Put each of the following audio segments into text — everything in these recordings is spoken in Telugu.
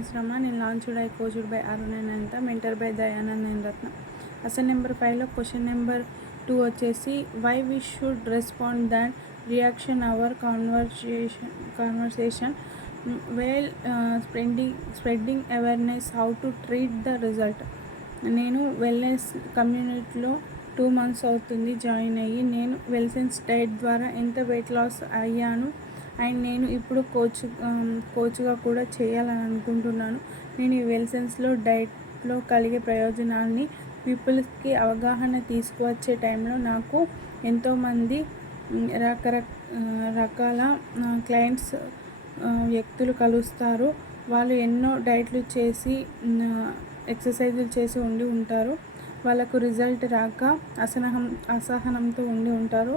నేమ్స్ రమణ. నేను launched I coached by Arun Ananta, mentor by Dayanand and Ratna. అసలు నెంబర్ 5లో క్వశ్చన్ నెంబర్ 2 వచ్చేసి why we should respond than reaction our conversation well spreading awareness how to treat the result. నేను వెల్నెస్ కమ్యూనిటీలో 2 months అవుతుంది జాయిన్ అయ్యి. నేను వెల్నెస్ డైట్ ద్వారా ఎంత వెయిట్ లాస్ అయ్యాను అండ్ నేను ఇప్పుడు కోచ్గా కూడా చేయాలని అనుకుంటున్నాను. నేను ఈ వెల్నెస్లో డైట్లో కలిగే ప్రయోజనాల్ని పీపుల్స్కి అవగాహన తీసుకువచ్చే టైంలో నాకు ఎంతోమంది రకరకాల క్లయింట్స్ వ్యక్తులు కలుస్తారు. వాళ్ళు ఎన్నో డైట్లు చేసి ఎక్సర్సైజులు చేసి ఉండి ఉంటారు. వాళ్ళకు రిజల్ట్ రాక అసహనంతో ఉండి ఉంటారు.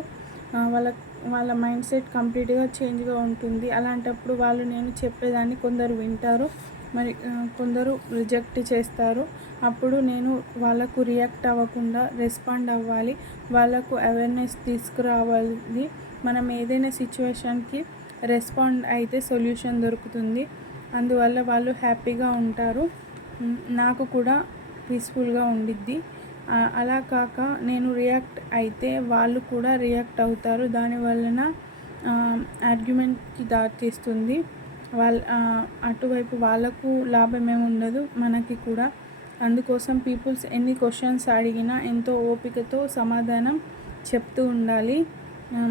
వాళ్ళ మైండ్ సెట్ కంప్లీట్గా చేంజ్గా ఉంటుంది. అలాంటప్పుడు వాళ్ళు నేను చెప్పేదాన్ని కొందరు వింటారు, మరి కొందరు రిజెక్ట్ చేస్తారు. అప్పుడు నేను వాళ్ళకు రియాక్ట్ అవ్వకుండా రెస్పాండ్ అవ్వాలి, వాళ్ళకు అవేర్నెస్ తీసుకురావాలి. మనం ఏదైనా సిచ్యువేషన్కి రెస్పాండ్ అయితే సొల్యూషన్ దొరుకుతుంది. అందువల్ల వాళ్ళు హ్యాపీగా ఉంటారు, నాకు కూడా పీస్ఫుల్గా ఉండిద్ది. అలా కాక నేను రియాక్ట్ అయితే వాళ్ళు కూడా రియాక్ట్ అవుతారు. దానివలన ఆర్గ్యుమెంట్కి దారితీస్తుంది. అటువైపు వాళ్ళకు లాభం ఏమి ఉండదు, మనకి కూడా. అందుకోసం పీపుల్స్ ఎన్ని క్వశ్చన్స్ అడిగినా ఎంతో ఓపికతో సమాధానం చెప్తూ ఉండాలి.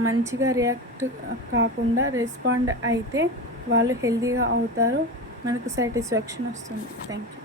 మంచిగా రియాక్ట్ కాకుండా రెస్పాండ్ అయితే వాళ్ళు హెల్తీగా అవుతారు, మనకు సాటిస్ఫాక్షన్ వస్తుంది. Thank you.